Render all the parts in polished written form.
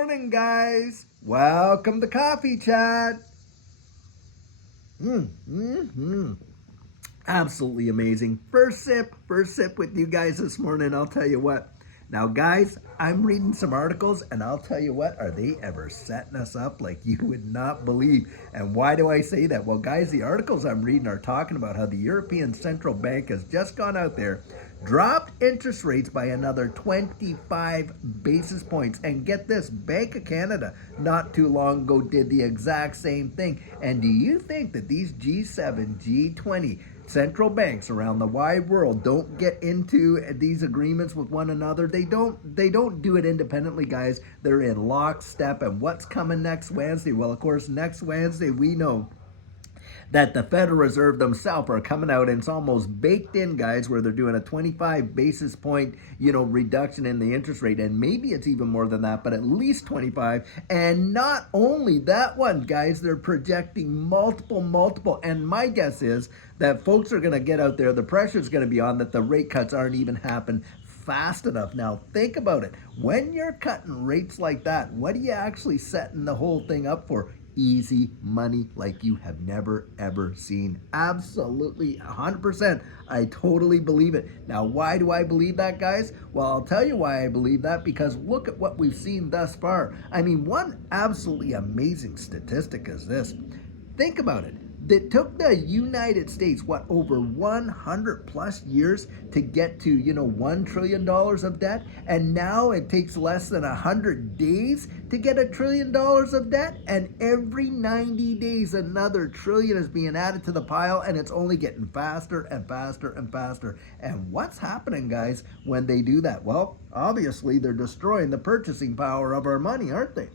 morning, guys. Welcome to Coffee Chat. Absolutely amazing. First sip with you guys this morning. I'll tell you what. Now, guys, I'm reading some articles, and I'll tell you what, are they ever setting us up like you would not believe? And why do I say that? Well, guys, the articles I'm reading are talking about how the European Central Bank has just gone out there, dropped interest rates by another 25 basis points. And get this, Bank of Canada not too long ago did the exact same thing. And do you think that these G7, G20 central banks around the wide world don't get into these agreements with one another? They don't do it independently, guys. They're in lockstep. And what's coming next Wednesday? Well, of course, next Wednesday we know that the Federal Reserve themselves are coming out, and it's almost baked in, guys, where they're doing a 25 basis point, reduction in the interest rate. And maybe it's even more than that, but at least 25. And not only that one, guys, they're projecting multiple. And my guess is that folks are going to get out there. The pressure is going to be on that the rate cuts aren't even happening fast enough. Now, think about it. When you're cutting rates like that, what are you actually setting the whole thing up for? Easy money like you have never ever seen. Absolutely 100%. I totally believe it. Now, why do I believe that, guys? Well, I'll tell you why I believe that, because look at what we've seen thus far. I mean, one absolutely amazing statistic is this. Think about it. It took the United States, over 100 plus years to get to, $1 trillion of debt. And now it takes less than 100 days to get $1 trillion of debt. And every 90 days, another trillion is being added to the pile, and it's only getting faster and faster and faster. And what's happening, guys, when they do that? Well, obviously, they're destroying the purchasing power of our money, aren't they?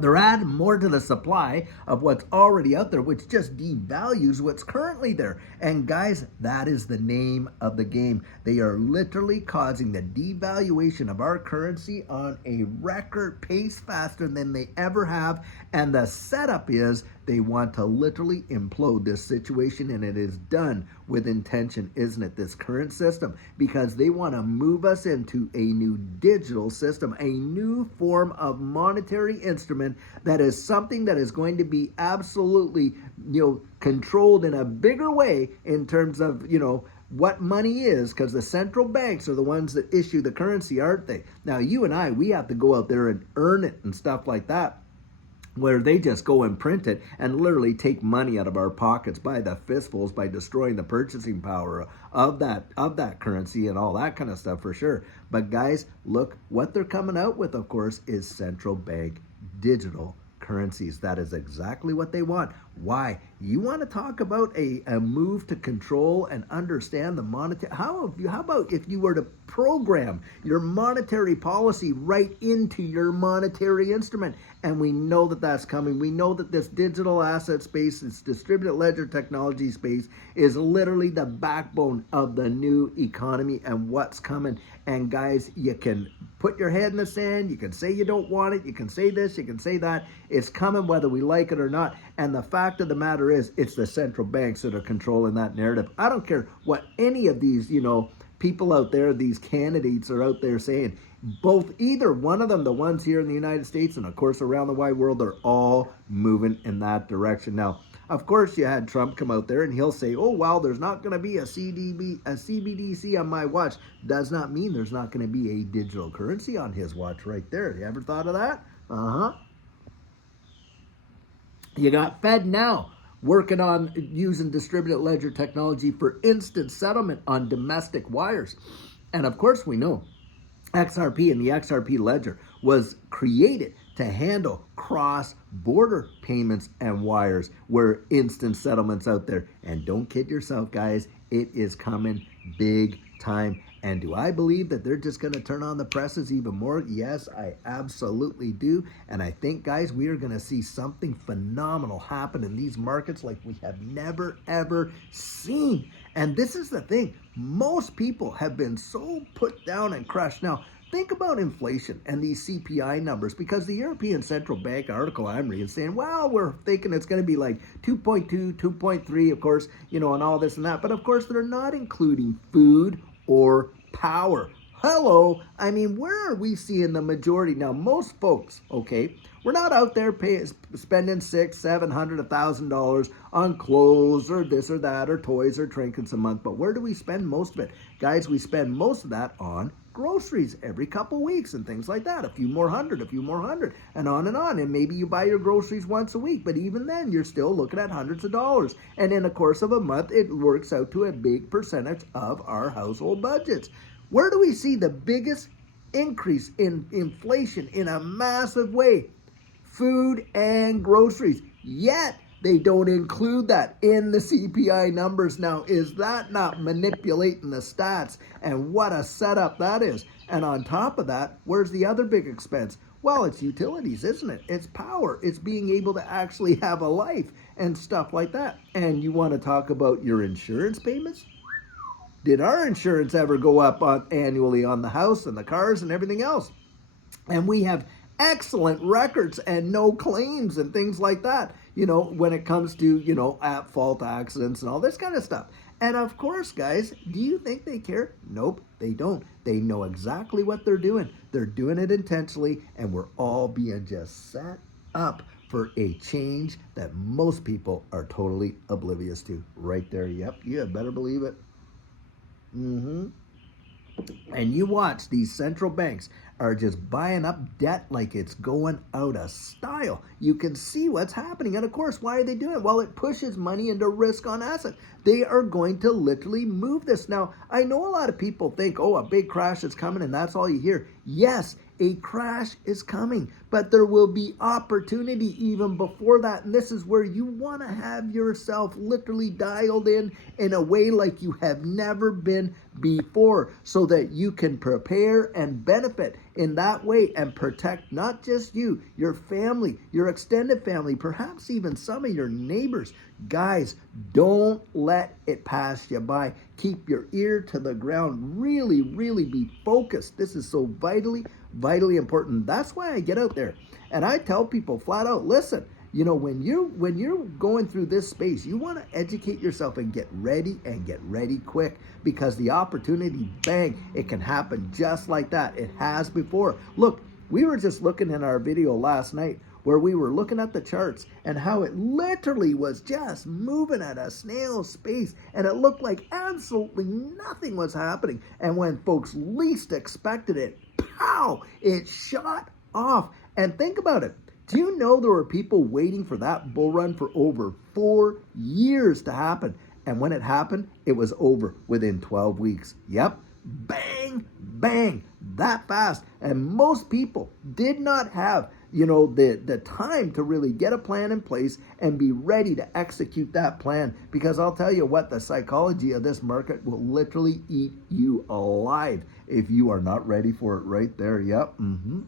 They're adding more to the supply of what's already out there, which just devalues what's currently there. And guys, that is the name of the game. They are literally causing the devaluation of our currency on a record pace, faster than they ever have. And the setup is they want to literally implode this situation, and it is done with intention, isn't it? This current system, because they want to move us into a new digital system, a new form of monetary instrument that is something that is going to be absolutely, controlled in a bigger way in terms of, what money is, because the central banks are the ones that issue the currency, aren't they? Now, you and I, we have to go out there and earn it and stuff like that, where they just go and print it and literally take money out of our pockets by the fistfuls, by destroying the purchasing power of that currency and all that kind of stuff, for sure. But guys, look, what they're coming out with, of course, is central bank digital currencies. That is exactly what they want. Why? You want to talk about a move to control and understand the monetary? How about if you were to program your monetary policy right into your monetary instrument? And we know that that's coming. We know that this digital asset space, this distributed ledger technology space, is literally the backbone of the new economy and what's coming. And guys, you can put your head in the sand. You can say you don't want it. You can say this. You can say that. It's coming whether we like it or not. And the fact of the matter is, it's the central banks that are controlling that narrative. I don't care what any of these, people out there, these candidates are out there saying. Either one of them, the ones here in the United States and of course around the wide world, are all moving in that direction. Now, of course, you had Trump come out there and he'll say, oh, well, there's not going to be a CBDC on my watch. Does not mean there's not going to be a digital currency on his watch right there. You ever thought of that? You got FedNow working on using distributed ledger technology for instant settlement on domestic wires. And of course, we know XRP and the XRP ledger was created to handle cross-border payments and wires, where instant settlements out there. And don't kid yourself, guys, it is coming big time. And do I believe that they're just going to turn on the presses even more? Yes, I absolutely do. And I think, guys, we are going to see something phenomenal happen in these markets like we have never, ever seen. And this is the thing. Most people have been so put down and crushed. Now, think about inflation and these CPI numbers, because the European Central Bank article I'm reading saying, well, we're thinking it's going to be like 2.2, 2.3, of course, and all this and that. But of course, they're not including food or power. Hello. I mean, where are we seeing the majority now? Most folks, okay, we're not out there spending six, $700, $1,000 on clothes or this or that or toys or trinkets a month. But where do we spend most of it, guys? We spend most of that on groceries every couple weeks and things like that. A few more hundred, and on and on. And maybe you buy your groceries once a week, but even then, you're still looking at hundreds of dollars. And in the course of a month, it works out to a big percentage of our household budgets. Where do we see the biggest increase in inflation in a massive way? Food and groceries. Yet they don't include that in the CPI numbers. Now, is that not manipulating the stats? And what a setup that is. And on top of that, where's the other big expense? Well, it's utilities, isn't it? It's power. It's being able to actually have a life and stuff like that. And you want to talk about your insurance payments? Did our insurance ever go up annually on the house and the cars and everything else? And we have excellent records and no claims and things like that, when it comes to, at fault accidents and all this kind of stuff. And of course, guys, do you think they care? Nope, they don't. They know exactly what they're doing. They're doing it intentionally, and we're all being just set up for a change that most people are totally oblivious to. Right there, yep, you had better believe it. Mm-hmm. And you watch, these central banks are just buying up debt like it's going out of style. You can see what's happening. And of course, why are they doing it? Well, it pushes money into risk on assets. They are going to literally move this. Now, I know a lot of people think, oh, a big crash is coming and that's all you hear. Yes, a crash is coming, but there will be opportunity even before that. And this is where you want to have yourself literally dialed in a way like you have never been before, so that you can prepare and benefit in that way and protect not just you, your family, your extended family, perhaps even some of your neighbors. Guys, don't let it pass you by. Keep your ear to the ground. Really, really be focused. This is so vitally important. That's why I get out there and I tell people flat out, listen, when you're going through this space, you want to educate yourself and get ready quick, because the opportunity, bang, it can happen just like that. It has before. Look, we were just looking in our video last night where we were looking at the charts and how it literally was just moving at a snail's pace, and it looked like absolutely nothing was happening. And when folks least expected it, pow, it shot off. And think about it. Do you know there were people waiting for that bull run for over 4 years to happen? And when it happened, it was over within 12 weeks. Yep. Bang, bang, that fast. And most people did not have, the time to really get a plan in place and be ready to execute that plan. Because I'll tell you what, the psychology of this market will literally eat you alive if you are not ready for it right there. Yep. Mm-hmm.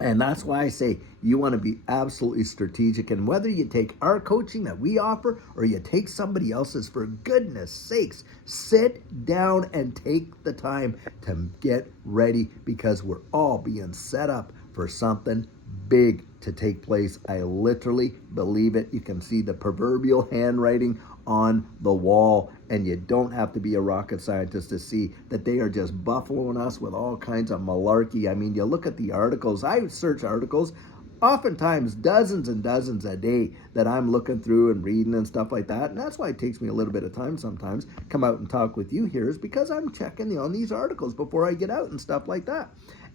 And that's why I say you want to be absolutely strategic. And whether you take our coaching that we offer or you take somebody else's, for goodness sakes, sit down and take the time to get ready, because we're all being set up for something big to take place. I literally believe it. You can see the proverbial handwriting on the wall, and you don't have to be a rocket scientist to see that they are just buffaloing us with all kinds of malarkey. I mean, you look at the articles. I search articles oftentimes dozens and dozens a day that I'm looking through and reading and stuff like that. And that's why it takes me a little bit of time sometimes come out and talk with you here, is because I'm checking on these articles before I get out and stuff like that.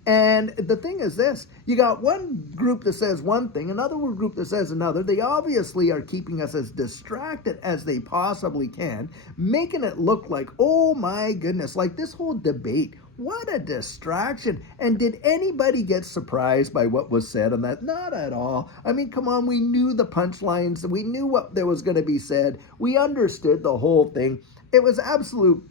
And the thing is this, you got one group that says one thing, another group that says another. They obviously are keeping us as distracted as they possibly can, making it look like, oh my goodness, like this whole debate, what a distraction. And did anybody get surprised by what was said on that? Not at all. I mean, come on, we knew the punchlines. We knew what there was going to be said. We understood the whole thing. It was absolute,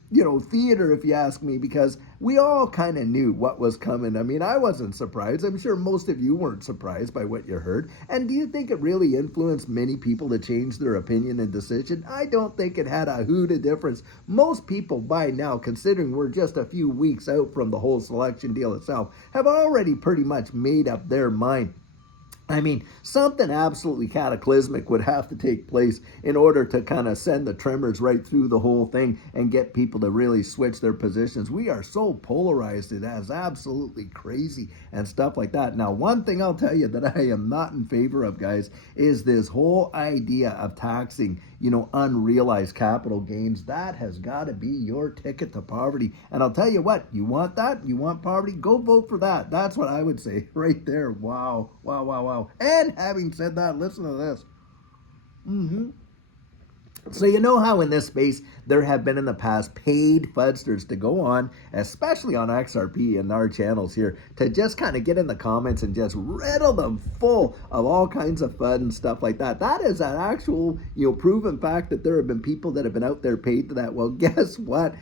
theater, if you ask me, because we all kind of knew what was coming. I mean, I wasn't surprised. I'm sure most of you weren't surprised by what you heard. And do you think it really influenced many people to change their opinion and decision? I don't think it had a hoot of difference. Most people by now, considering we're just a few weeks out from the whole selection deal itself, have already pretty much made up their mind I mean, something absolutely cataclysmic would have to take place in order to kind of send the tremors right through the whole thing and get people to really switch their positions. We are so polarized, it is absolutely crazy and stuff like that. Now, one thing I'll tell you that I am not in favor of, guys, is this whole idea of taxing, unrealized capital gains. That has got to be your ticket to poverty. And I'll tell you what, you want that? You want poverty? Go vote for that. That's what I would say right there. Wow, wow, wow, wow. And having said that, listen to this. So you know how in this space there have been in the past paid fudsters to go on, especially on XRP and our channels here, to just kind of get in the comments and just riddle them full of all kinds of FUD and stuff like that. That is an actual, proven fact that there have been people that have been out there paid to that. Well, guess what?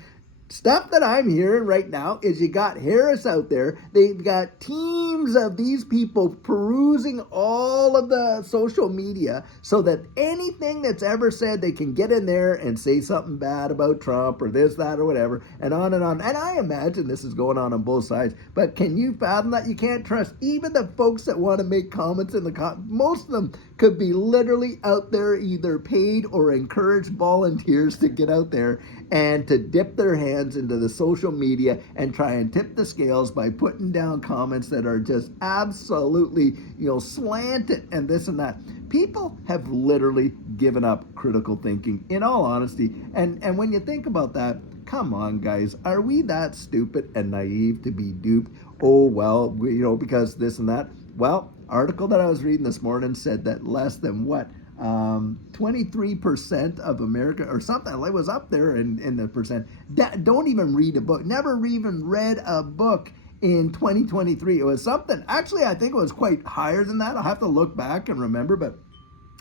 Stuff that I'm hearing right now is you got Harris out there. They've got teams of these people perusing all of the social media so that anything that's ever said, they can get in there and say something bad about Trump or this, that, or whatever, and on and on. And I imagine this is going on both sides. But can you fathom that? You can't trust even the folks that want to make comments in the most of them could be literally out there either paid or encouraged volunteers to get out there and to dip their hands into the social media and try and tip the scales by putting down comments that are just absolutely, slanted and this and that. People have literally given up critical thinking, in all honesty. And when you think about that, come on, guys, are we that stupid and naive to be duped? Oh, well, because this and that. Well, article that I was reading this morning said that less than 23% of America or something, it was up there in the percent, don't even read a book, never even read a book in 2023. It was something, actually, I think it was quite higher than that. I'll have to look back and remember, but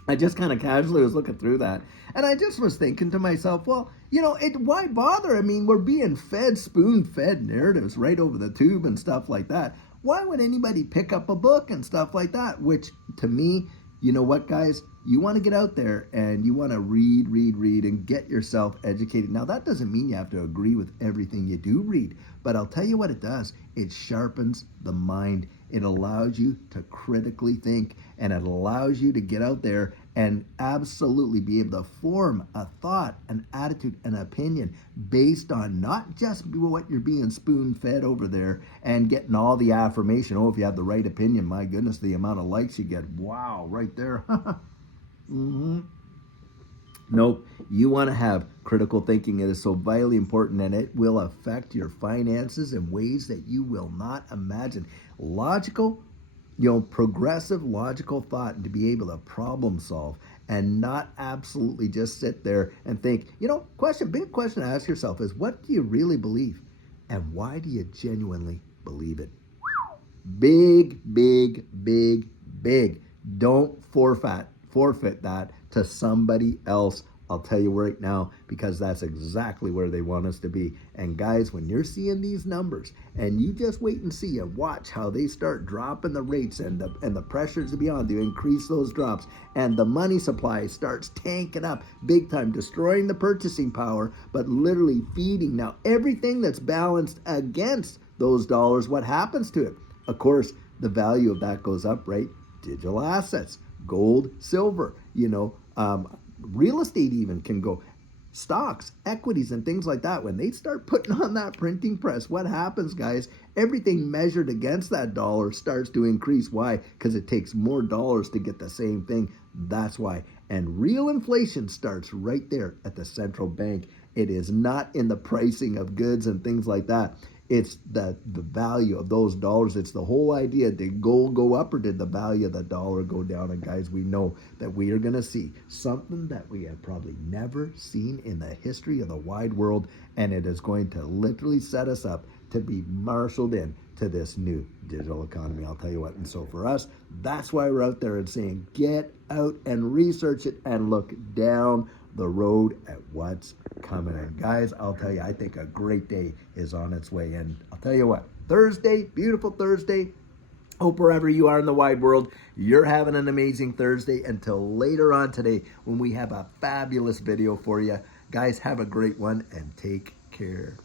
I just kind of casually was looking through that. And I just was thinking to myself, well, why bother? I mean, we're being fed, spoon-fed narratives right over the tube and stuff like that. Why would anybody pick up a book and stuff like that? Which, to me, you know what, guys? You want to get out there and you want to read and get yourself educated. Now, that doesn't mean you have to agree with everything you do read, but I'll tell you what it does. It sharpens the mind. It allows you to critically think, and it allows you to get out there and absolutely be able to form a thought, an attitude, an opinion based on not just what you're being spoon-fed over there and getting all the affirmation. Oh, if you have the right opinion, my goodness, the amount of likes you get. Wow, right there. Nope. You want to have critical thinking. It is so vitally important, and it will affect your finances in ways that you will not imagine. Logical, progressive logical thought, and to be able to problem solve and not absolutely just sit there and think, big question to ask yourself is, what do you really believe? And why do you genuinely believe it? Big, big, big, big. Don't forfeit that to somebody else. I'll tell you right now, because that's exactly where they want us to be. And guys, when you're seeing these numbers and you just wait and see and watch how they start dropping the rates and the pressures beyond to increase those drops, and the money supply starts tanking up big time, destroying the purchasing power, but literally feeding now everything that's balanced against those dollars. What happens to it? Of course, the value of that goes up, right? Digital assets, gold, silver, real estate even can go, stocks, equities, and things like that. When they start putting on that printing press, what happens, guys? Everything measured against that dollar starts to increase. Why? Because it takes more dollars to get the same thing. That's why. And real inflation starts right there at the central bank. It is not in the pricing of goods and things like that. It's the value of those dollars. It's the whole idea. Did gold go up or did the value of the dollar go down? And guys, we know that we are going to see something that we have probably never seen in the history of the wide world. And it is going to literally set us up to be marshaled in to this new digital economy. I'll tell you what. And so for us, that's why we're out there and saying, get out and research it and look down the road at what's coming. And guys, I'll tell you, I think a great day is on its way. And I'll tell you what, Thursday, beautiful Thursday. Hope wherever you are in the wide world, you're having an amazing Thursday until later on today when we have a fabulous video for you. Guys, have a great one and take care.